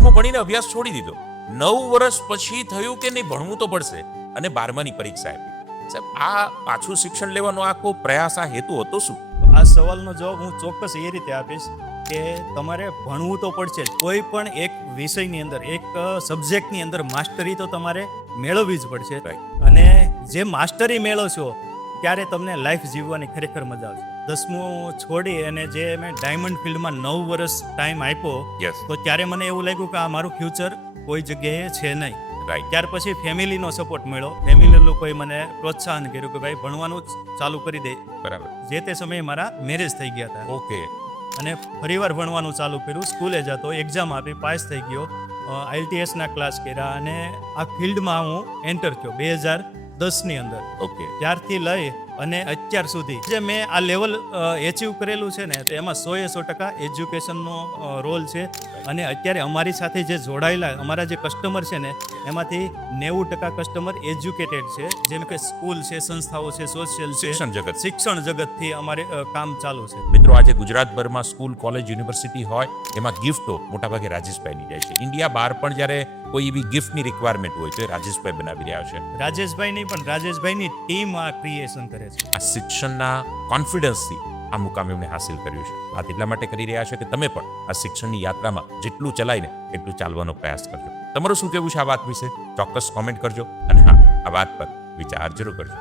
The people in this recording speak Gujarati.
10મું ભણીને અભ્યાસ છોડી દીધો. 9 વર્ષ પછી થયું કે નહીં, ભણવું તો પડશે, અને 12માની પરીક્ષા આપી. સાહેબ, આ પાછું શિક્ષણ લેવાનો આખો પ્રયાસ, આ હેતુ હતો શું? આ સવાલનો જવાબ હું ચોક્કસ એ રીતે આપીશ કે તમારે ભણવું તો પડશે જ. કોઈ પણ એક વિષયની અંદર, એક સબ્જેક્ટની અંદર માસ્ટરી તો તમારે મેળવવી જ પડશે. અને જે માસ્ટરી મેળવશો ત્યારે તમને લાઈફ જીવવાની ખરેખર મજા આવશે. 10મું છોડી અને જે મેં ડાયમંડ ફિલ્ડમાં 9 વર્ષ ટાઈમ આપ્યો, યસ, તો ત્યારે મને એવું લાગ્યું કે આ મારું ફ્યુચર કોઈ જગ્યાએ છે નહીં. રાઈટ. ત્યાર પછી ફેમિલીનો સપોર્ટ મળ્યો. ફેમિલી લોકોએ મને પ્રોત્સાહન કર્યું કે ભાઈ ભણવાનું જ ચાલુ કરી દે. બરાબર. જે તે સમયે મારા મેરેજ થઈ ગયા હતા ઓકે. અને ફરીવાર ભણવાનું ચાલુ કર્યું. સ્કૂલે જતો, એક્ઝામ આપી, પાસ થઈ ગયો, IELTSના ક્લાસ કર્યા અને આ ફિલ્ડમાં હું એન્ટર થયો 2010ની અંદર. ઓકે. ત્યારથી લઈ અને અત્યાર સુધી જે મેં આ લેવલ એચીવ કરેલું છે ને, તો એમાં 100% એજ્યુકેશનનો રોલ છે. અને અત્યારે અમારી સાથે જે જોડાયેલા અમારા જે કસ્ટમર છે ને, એમાંથી 90% કસ્ટમર એજ્યુકેટેડ છે. જેમ કે સ્કૂલ છે, સંસ્થાઓ છે, સોશિયલ છે, શિક્ષણ જગત. શિક્ષણ જગતથી અમારે કામ ચાલુ છે. મિત્રો, આજે ગુજરાતભરમાં સ્કૂલ, કોલેજ, યુનિવર્સિટી હોય એમાં ગિફ્ટો મોટાભાગે રાજેશભાઈની જાય છે. ઇન્ડિયા બહાર પણ જ્યારે કોઈ એવી ગિફ્ટની રિક્વાયરમેન્ટ હોય તો એ રાજેશભાઈ બનાવી રહ્યા છે. રાજેશભાઈ નહીં પણ રાજેશભાઈની ટીમ આ ક્રિએશન કરે છે. આ શિક્ષણના કોન્ફિડન્સથી આ મુકામ એમણે હાસિલ કર્યું છે. વાત એટલા માટે કરી રહ્યા છે કે તમે પણ આ શિક્ષણની યાત્રામાં જેટલું ચલાવીને એટલું ચાલવાનો પ્રયાસ કરજો. તમારું શું કહેવું છે આ વાત વિશે? ચોક્કસ કોમેન્ટ કરજો અને હા, આ વાત પર વિચાર જરૂર કરજો.